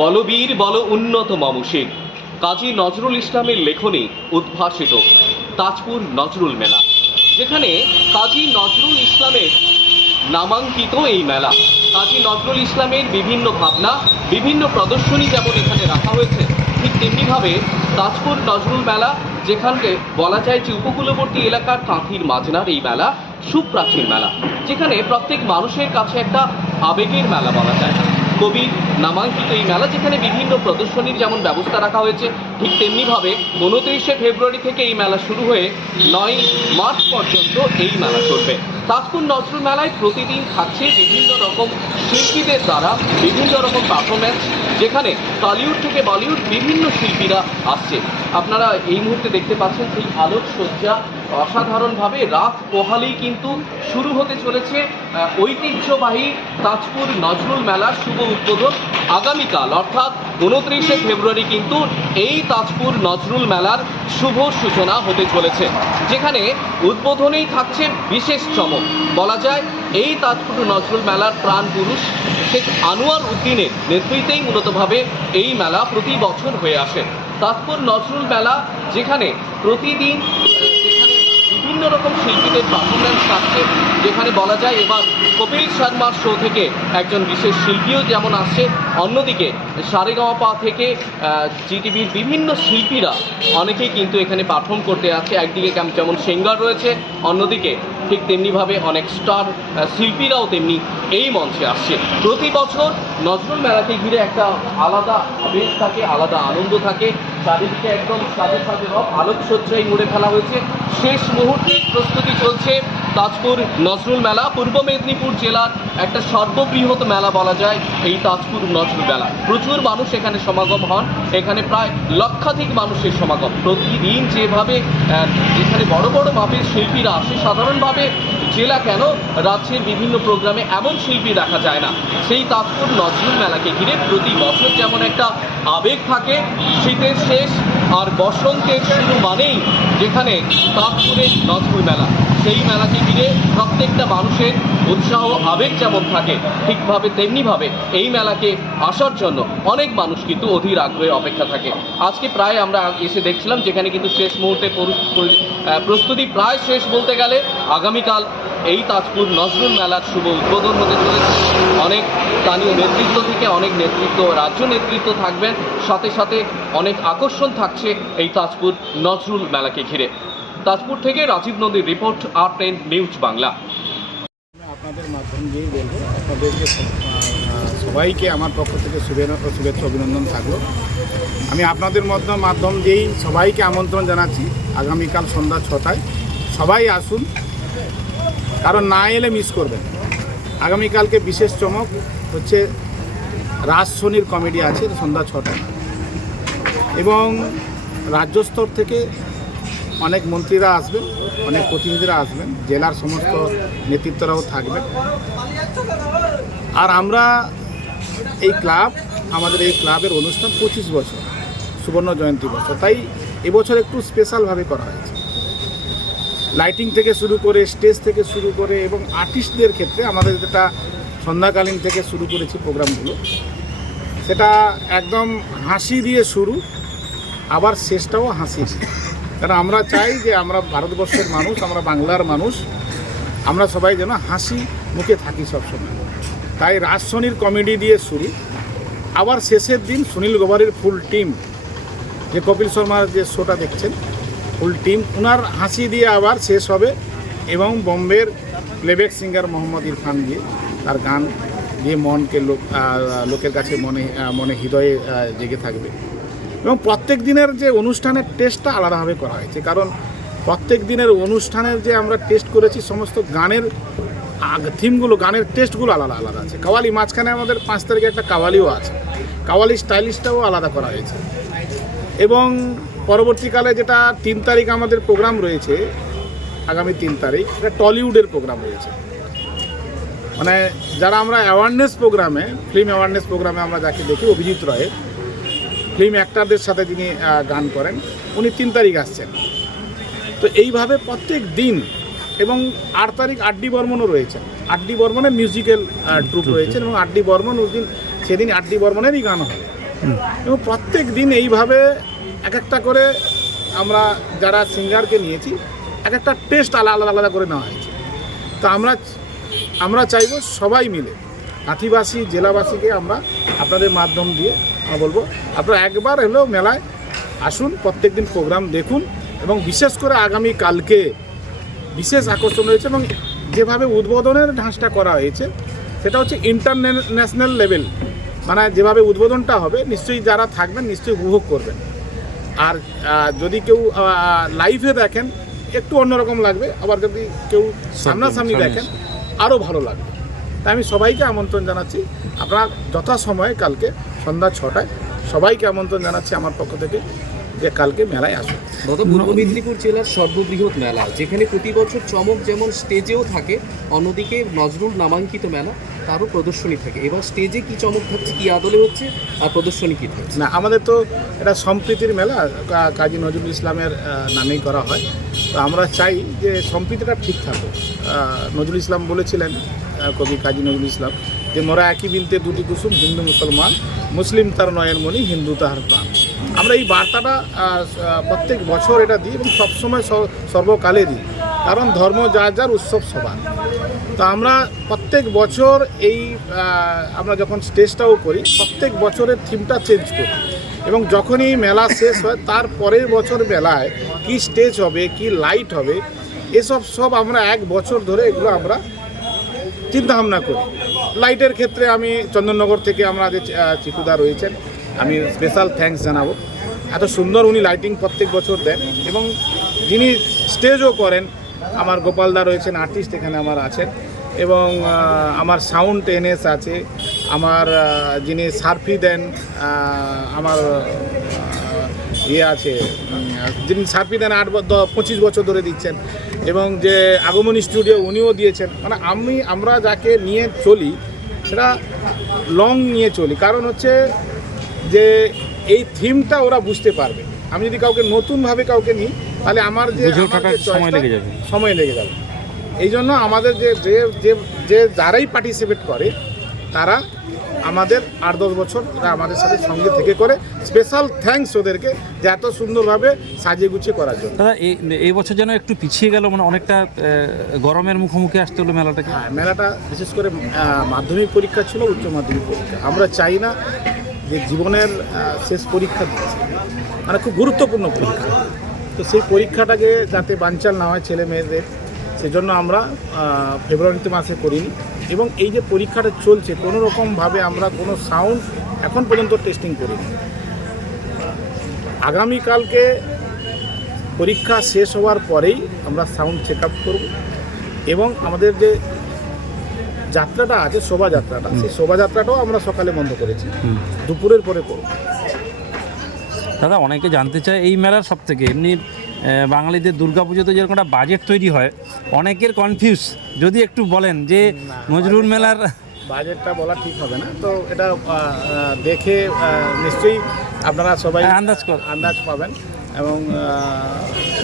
বলবীর বল উন্নত মামুষিক কাজী নজরুল ইসলামের লেখনী উদ্ভাসিত তাজপুর নজরুল মেলা, যেখানে কাজী নজরুল ইসলামের নামাঙ্কিত এই মেলা। কাজী নজরুল ইসলামের বিভিন্ন ভাবনা, বিভিন্ন প্রদর্শনী যেমন এখানে রাখা হয়েছে, ঠিক তেমনিভাবে তাজপুর নজরুল মেলা, যেখানকে বলা যায় যে উপকূলবর্তী এলাকার কাঁথির মাজনার এই মেলা সুপ্রাচীন মেলা, যেখানে প্রত্যেক মানুষের কাছে একটা আবেগের মেলা বলা যায়। কবির নামাঙ্কিত এই মেলা, যেখানে বিভিন্ন প্রদর্শনীর যেমন ব্যবস্থা রাখা হয়েছে, ঠিক তেমনিভাবে 29শে ফেব্রুয়ারি থেকে এই মেলা শুরু হয়ে 9 মার্চ পর্যন্ত এই মেলা চলবে। তাজপুর নজরুল মেলায় প্রতিদিন থাকছে বিভিন্ন রকম শিল্পীদের দ্বারা বিভিন্ন রকম পারফরম্যান্স, যেখানে টলিউড থেকে বলিউড বিভিন্ন শিল্পীরা আসছে। আপনারা এই মুহূর্তে দেখতে পাচ্ছেন সেই আলোকসজ্জা অসাধারণভাবে রাত পোহালেই কিন্তু শুরু হতে চলেছে ঐতিহ্যবাহী তাজপুর নজরুল মেলার শুভ উদ্বোধন। আগামীকাল অর্থাৎ 29শে ফেব্রুয়ারি কিন্তু এই তাজপুর নজরুল মেলার শুভ সূচনা হতে চলেছে, যেখানে উদ্বোধনেই থাকছে বিশেষ চমক। বলা যায় এই তাজপুর নজরুল মেলার প্রাণ পুরুষ শেখ আনোয়ার উদ্দিনের নেতৃত্বেই মূলতভাবে এই মেলা প্রতি বছর হয়ে আসে। তাজপুর নজরুল মেলা যেখানে প্রতিদিন বিভিন্ন রকম শিল্পীদের পারফরম্যান্স থাকছে, যেখানে বলা যায় এবার কপিল শর্মার শো থেকে একজন বিশেষ শিল্পীও যেমন আসছে, অন্যদিকে সারেগামাপা থেকে জিটিভির বিভিন্ন শিল্পীরা অনেকেই কিন্তু এখানে পারফর্ম করতে আছে। একদিকে যেমন সিঙ্গার রয়েছে, অন্যদিকে ঠিক তেমনিভাবে অনেক স্টার শিল্পীরাও তেমনি এই মঞ্চে আসছে। প্রতি বছর নজরুল মেলাকে ঘিরে একটা আলাদা আবেগ থাকে, আলাদা আনন্দ থাকে। চারিদিকে একদম সাজে সাজে আলোকসজ্জায় মুড়ে ফেলা হয়েছে। শেষ মুহূর্তে প্রস্তুতি চলছে তাজপুর নজরুল মেলা। পূর্ব মেদিনীপুর জেলার একটা সর্ববৃহৎ মেলা বলা যায় এই তাজপুর নজরুল মেলা। প্রচুর মানুষ এখানে সমাগম হন, এখানে প্রায় লক্ষাধিক মানুষের সমাগম। প্রতিদিন যেভাবে যেখানে বড় বড় মাপের শিল্পীরা আসে, সাধারণভাবে জেলা কেন রাজ্যের বিভিন্ন প্রোগ্রামে এমন শিল্পী দেখা যায় না। সেই তাজপুর নজরুল মেলাকে ঘিরে প্রতি বছর যেমন একটা আবেগ থাকে, শীতের শেষ আর বসন্তের শুরু মানেই যেখানে তাজপুরের নজরুল মেলা, সেই মেলাকে ঘিরে প্রত্যেকটা মানুষের উৎসাহ আবেগ যেমন থাকে, ঠিকভাবে তেমনিভাবে এই মেলাকে আসার জন্য অনেক মানুষ কিন্তু অধীর আগ্রহে অপেক্ষা থাকে। আজকে প্রায় আমরা এসে দেখছিলাম যেখানে কিন্তু শেষ মুহূর্তে প্রস্তুতি প্রায় শেষ বলতে গেলে। আগামীকাল এই তাজপুর নজরুল মেলার শুভ উদ্বোধন হতে চলেছে। অনেক স্থানীয় নেতৃত্ব থেকে অনেক নেতৃত্ব, রাজ্য নেতৃত্ব থাকবেন, সাথে সাথে অনেক আকর্ষণ থাকছে এই তাজপুর নজরুল মেলাকে ঘিরে। তাজপুর থেকে রাজীব নদীর রিপোর্ট, R10 নিউজ বাংলা। আপনাদের মাধ্যম দিয়েই বলবো, আপনাদেরকে সবাইকে আমার পক্ষ থেকে শুভেচ্ছা অভিনন্দন থাকলো। আমি আপনাদের মাধ্যম দিয়েই সবাইকে আমন্ত্রণ জানাচ্ছি আগামীকাল সন্ধ্যা 6টায় সবাই আসুন, কারণ না এলে মিস করবেন। আগামীকালকে বিশেষ চমক হচ্ছে রাজ শনির কমেডি আছে সন্ধ্যা 6টায়, এবং রাজ্য স্তর থেকে অনেক মন্ত্রীরা আসবেন, অনেক প্রতিনিধিরা আসবেন, জেলার সমস্ত নেতৃত্বরাও থাকবেন। আর আমরা আমাদের এই ক্লাবের অনুষ্ঠান 25 বছর সুবর্ণ জয়ন্তী বছর, তাই এবছর একটু স্পেশালভাবে করা হয়েছে। লাইটিং থেকে শুরু করে, স্টেজ থেকে শুরু করে, এবং আর্টিস্টদের ক্ষেত্রে আমাদের যেটা সন্ধ্যাকালীন থেকে শুরু করেছি প্রোগ্রামগুলো, সেটা একদম হাসি দিয়ে শুরু, আবার শেষটাও হাসি। কারণ আমরা চাই যে আমরা ভারতবর্ষের মানুষ, আমরা বাংলার মানুষ, আমরা সবাই যেন হাসি মুখে থাকি সবসময়। তাই রাজ শনির কমেডি দিয়ে শুরু, আবার শেষের দিন সুনীল গভারের ফুল টিম, যে কপিল শর্মার যে শোটা দেখছেন, ফুল টিম ওনার হাসি দিয়ে আবার শেষ হবে, এবং বোম্বের প্লেব্যাক সিঙ্গার মোহাম্মদ ইরফান দিয়ে তার গান দিয়ে মনকে লোকের কাছে মনে হৃদয়ে জেগে থাকবে। এবং প্রত্যেক দিনের যে অনুষ্ঠানের টেস্টটা আলাদাভাবে করা হয়েছে, কারণ প্রত্যেক দিনের অনুষ্ঠানের যে আমরা টেস্ট করেছি, সমস্ত গানের থিমগুলো, গানের টেস্টগুলো আলাদা আলাদা আছে। কাওয়ালি মাঝখানে আমাদের 5 তারিখে একটা কাওয়ালিও আছে, কাওয়ালি স্টাইলিশটাও আলাদা করা হয়েছে। এবং পরবর্তীকালে যেটা 3 তারিখ আমাদের প্রোগ্রাম রয়েছে, আগামী 3 তারিখ, এটা টলিউডের প্রোগ্রাম রয়েছে। মানে যারা আমরা অ্যাওয়ারনেস প্রোগ্রামে, ফিল্ম অ্যাওয়ারনেস প্রোগ্রামে আমরা যাকে দেখি, অভিজিৎ রায়ের ফিল্ম অ্যাক্টারদের সাথে যিনি গান করেন, উনি 3 তারিখ আসছেন। তো এইভাবে প্রত্যেক দিন, এবং 8 তারিখ R.D. বর্মনও রয়েছেন। R.D. বর্মনের মিউজিক্যাল ট্রুপ রয়েছেন, এবং R.D. বর্মন সেদিন R.D. বর্মনেরই গান হবে। এবং প্রত্যেক দিন এইভাবে এক একটা করে আমরা যারা সিঙ্গারকে নিয়েছি এক একটা টেস্ট আলাদা আলাদা করে নেওয়া হয়েছে। তো আমরা চাইবো সবাই মিলে আদিবাসী জেলাবাসীকে আমরা আপনাদের মাধ্যম দিয়ে বলবো আপনারা একবার হলেও মেলায় আসুন, প্রত্যেক দিন প্রোগ্রাম দেখুন এবং বিশেষ করে আগামী কালকে বিশেষ আকর্ষণ রয়েছে এবং যেভাবে উদ্বোধনের ঢাঁচটা করা হয়েছে সেটা হচ্ছে ইন্টারন্যাশনাল লেভেল, মানে যেভাবে উদ্বোধনটা হবে নিশ্চয়ই যারা থাকবেন নিশ্চয়ই উপভোগ করবেন। আর যদি কেউ লাইভে দেখেন একটু অন্যরকম লাগবে, আবার যদি কেউ সামনাসামনি দেখেন আরও ভালো লাগবে। তাই আমি সবাইকে আমন্ত্রণ জানাচ্ছি, আপনারা যথাসময়ে কালকে সন্ধ্যা 6টায় সবাইকে আমন্ত্রণ জানাচ্ছি আমার পক্ষ থেকে যে কালকে মেলায় আসুন। দাদা, পূর্ব মেদিনীপুর জেলার সর্ববৃহৎ মেলা, যেখানে প্রতি বছর চমক যেমন স্টেজেও থাকে, অন্যদিকে নজরুল নামাঙ্কিত মেলা তারও প্রদর্শনী থাকে। এবার স্টেজে কি চমক থাকছে, কি আদলে হচ্ছে, আর প্রদর্শনী কী থাকছে? না, আমাদের তো এটা সম্প্রীতির মেলা, কাজী নজরুল ইসলামের নামেই করা হয়। তো আমরা চাই যে সম্প্রীতিটা ঠিক থাকুক। নজরুল ইসলাম বলেছিলেন, কবি কাজী নজরুল ইসলাম, যে মোরা একই বিনতে দুটি কুসুম, হিন্দু মুসলমান, মুসলিম তার নয়নমণি, হিন্দু তাহার প্রাণ। আমরা এই বার্তাটা প্রত্যেক বছর এটা দিই এবং সবসময় সর্বকালে দিই, কারণ ধর্ম যার যার, উৎসব সবার। তো আমরা প্রত্যেক বছর এই আমরা যখন স্টেজটাও করি প্রত্যেক বছরের থিমটা চেঞ্জ করি এবং যখনই মেলা শেষ হয় তার পরের বছর মেলায় কি স্টেজ হবে, কি লাইট হবে, এসব সব আমরা এক বছর ধরে এগুলো আমরা চিন্তাভাবনা করি। লাইটের ক্ষেত্রে আমি চন্দননগর থেকে আমরা যে চিকুদা রয়েছেন, আমি স্পেশাল থ্যাঙ্কস জানাবো। এত সুন্দর উনি লাইটিং প্রত্যেক বছর দেন এবং যিনি স্টেজও করেন আমার গোপালদা রয়েছেন, আর্টিস্ট এখানে আমার আছেন, এবং আমার সাউন্ড এনএস আছে, আমার যিনি সার্ফি দেন আমার আছে, যিনি সার্ফি দেন 25 বছর ধরে দিচ্ছেন, এবং যে আগমনী স্টুডিও উনিও দিয়েছেন। মানে আমরা যাকে নিয়ে চলি সেটা লং নিয়ে চলি, কারণ হচ্ছে যে এই থিমটা ওরা বুঝতে পারবে। আমি যদি কাউকে নতুনভাবে কাউকে নিই তাহলে আমার যে সময় লেগে যাবে। এই জন্য আমাদের যে যারাই পার্টিসিপেট করে তারা আমাদের 8-10 বছর আমাদের সাথে সঙ্গে থেকে করে। স্পেশাল থ্যাঙ্কস ওদেরকে যে এত সুন্দরভাবে সাজিয়ে গুছিয়ে করার জন্য। দাদা, এই বছর যেন একটু পিছিয়ে গেল, মানে অনেকটা গরমের মুখোমুখি আসতে হলো মেলাটাকে। হ্যাঁ, মেলাটা বিশেষ করে মাধ্যমিক পরীক্ষা ছিল, উচ্চ মাধ্যমিক পরীক্ষা। আমরা চাই না যে জীবনের শেষ পরীক্ষা দিচ্ছে, মানে খুব গুরুত্বপূর্ণ পরীক্ষা, তো সেই পরীক্ষাটাকে যাতে বানচাল না হয় ছেলে মেয়েদের, সেজন্য আমরা ফেব্রুয়ারি মাসে করিনি। এবং এই যে পরীক্ষাটা চলছে কোনো রকমভাবে আমরা কোনো সাউন্ড এখন পর্যন্ত টেস্টিং করিনি। আগামীকালকে পরীক্ষা শেষ হওয়ার পরেই আমরা সাউন্ড চেক আপ করব এবং আমাদের যে যাত্রাটা আছে শোভাযাত্রাটা, সেই শোভাযাত্রাটাও আমরা সকালে বন্ধ করেছি, দুপুরের পরে করব। দাদা, অনেকে জানতে চায় এই মেলার সব থেকে এমনি বাঙালিদের দুর্গাপুজোতে যেরকম একটা বাজেট তৈরি হয়, অনেকের কনফিউজ, যদি একটু বলেন যে নজরুল মেলার বাজেটটা বলা ঠিক হবে না, তো এটা দেখে নিশ্চয়ই আপনারা সবাই আন্দাজ পাবেন এবং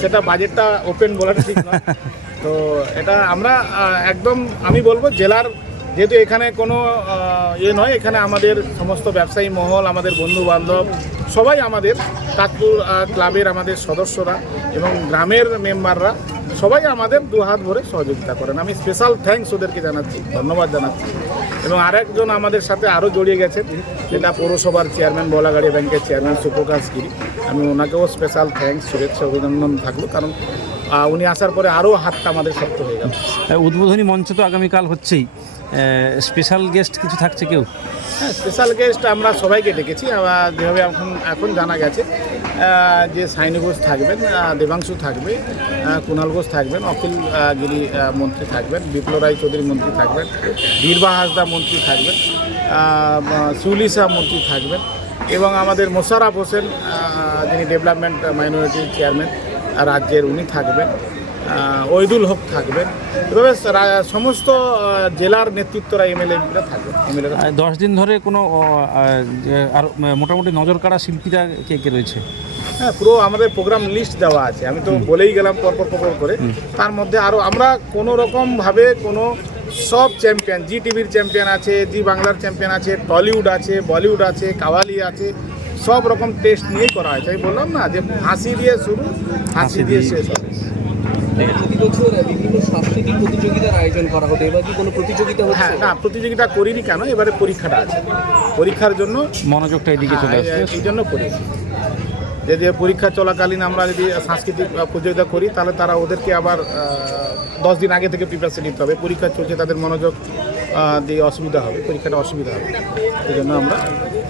সেটা বাজেটটা ওপেন বলাটা ঠিক নয়। তো এটা আমরা একদম আমি বলবো জেলার, যেহেতু এখানে কোনো নয়, এখানে আমাদের সমস্ত ব্যবসায়ী মহল, আমাদের বন্ধু বান্ধব সবাই, আমাদের তাজপুর ক্লাবের আমাদের সদস্যরা এবং গ্রামের মেম্বাররা সবাই আমাদের দুহাত ভরে সহযোগিতা করেন। আমি স্পেশাল থ্যাঙ্কস ওদেরকে জানাচ্ছি, ধন্যবাদ জানাচ্ছি। এবং আরেকজন আমাদের সাথে আরও জড়িয়ে গেছেন, যেটা পৌরসভার চেয়ারম্যান, বলাগাড়ি ব্যাংকের চেয়ারম্যান সুপ্রকাশ গিরি। আমি ওনাকেও স্পেশাল থ্যাঙ্কস, শুভেচ্ছা, অভিনন্দন থাকলো, কারণ উনি আসার পরে আরও হাতটা আমাদের শক্ত হয়ে গেল। উদ্বোধনী মঞ্চ তো আগামীকাল হচ্ছেই, স্পেশাল গেস্ট কিছু থাকছে কেউ? হ্যাঁ, স্পেশাল গেস্ট আমরা সবাইকে ডেকেছি। যেভাবে এখন জানা গেছে যে সাইনি ঘোষ থাকবেন, দেবাংশু থাকবে, কুণাল ঘোষ থাকবেন, অখিল গিরি মন্ত্রী থাকবেন, বিপ্লব রায় চৌধুরী মন্ত্রী থাকবেন, বীরবা হাসদা মন্ত্রী থাকবেন, শিউলি শাহ মন্ত্রী থাকবেন এবং আমাদের মোশাররফ হোসেন যিনি ডেভেলপমেন্ট মাইনরিটির চেয়ারম্যান রাজ্যের, উনি থাকবেন, ওইদুল হক থাকবেন। এভাবে সমস্ত জেলার নেতৃত্বরা এমএলএরা থাকবেন। 10 দিন ধরে কোনো আর মোটামুটি নজর কাড়া শিল্পীরা কে কে রয়েছে? হ্যাঁ, পুরো আমাদের প্রোগ্রাম লিস্ট দেওয়া আছে, আমি তো বলেই গেলাম পরপর করে। তার মধ্যে আরও আমরা কোনো রকমভাবে কোনো সব চ্যাম্পিয়ন, জি টিভির চ্যাম্পিয়ন আছে, জি বাংলার চ্যাম্পিয়ন আছে, টলিউড আছে, বলিউড আছে, কাওয়ালি আছে, সব রকম টেস্ট নিয়েই করা হয়েছে। আমি বললাম না যে হাসি দিয়ে শুরু, হাসি দিয়ে শেষ হবে। প্রতি বছর বিভিন্ন সাংস্কৃতিক প্রতিযোগিতার আয়োজন করা হতো, এবার কি কোনো প্রতিযোগিতা হচ্ছে? হ্যাঁ, না প্রতিযোগিতা করিনি কেন, এবারে পরীক্ষাটা আছে, পরীক্ষার জন্য মনোযোগটা এদিকে চলে আসছে। এই জন্য করেছি। যদি পরীক্ষা চলাকালীন আমরা যদি সাংস্কৃতিক প্রতিযোগিতা করি তাহলে তারা ওদেরকে আবার 10 দিন আগে থেকে প্রিপারেশন নিতে হবে। পরীক্ষা চলছে, তাদের মনোযোগ দিয়ে অসুবিধা হবে, পরীক্ষাটা অসুবিধা হবে। এই জন্য আমরা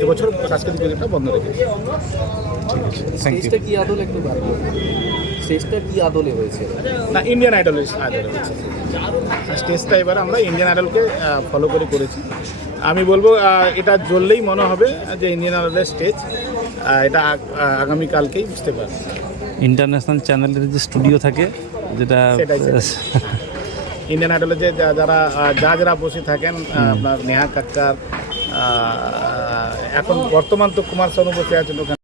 এবছর সাংস্কৃতিক প্রতিযোগিতা বন্ধ রেখেছি। স্টেজটা কি আদলে একটু ভালো, স্টেজটা কি আদলে হয়েছে? না, ইন্ডিয়ান আইডলের আদলে হয়েছে স্টেজটা। এবার আমরা ইন্ডিয়ান আইডলকে ফলো করে করেছি। আমি বলবো এটা জ্বললেই মনে হবে যে ইন্ডিয়ান আইডলের স্টেজ, এটা আগামীকালকেই বুঝতে পারবে। ইন্টারন্যাশনাল চ্যানেলের যে স্টুডিও থাকে, যেটা সেটাই। ইন্ডিয়ান আইডলে যে যারা বসে থাকেন, আপনার নেহা কাক্কার, এখন বর্তমান তো কুমার শানু বসে আছেন ওখানে।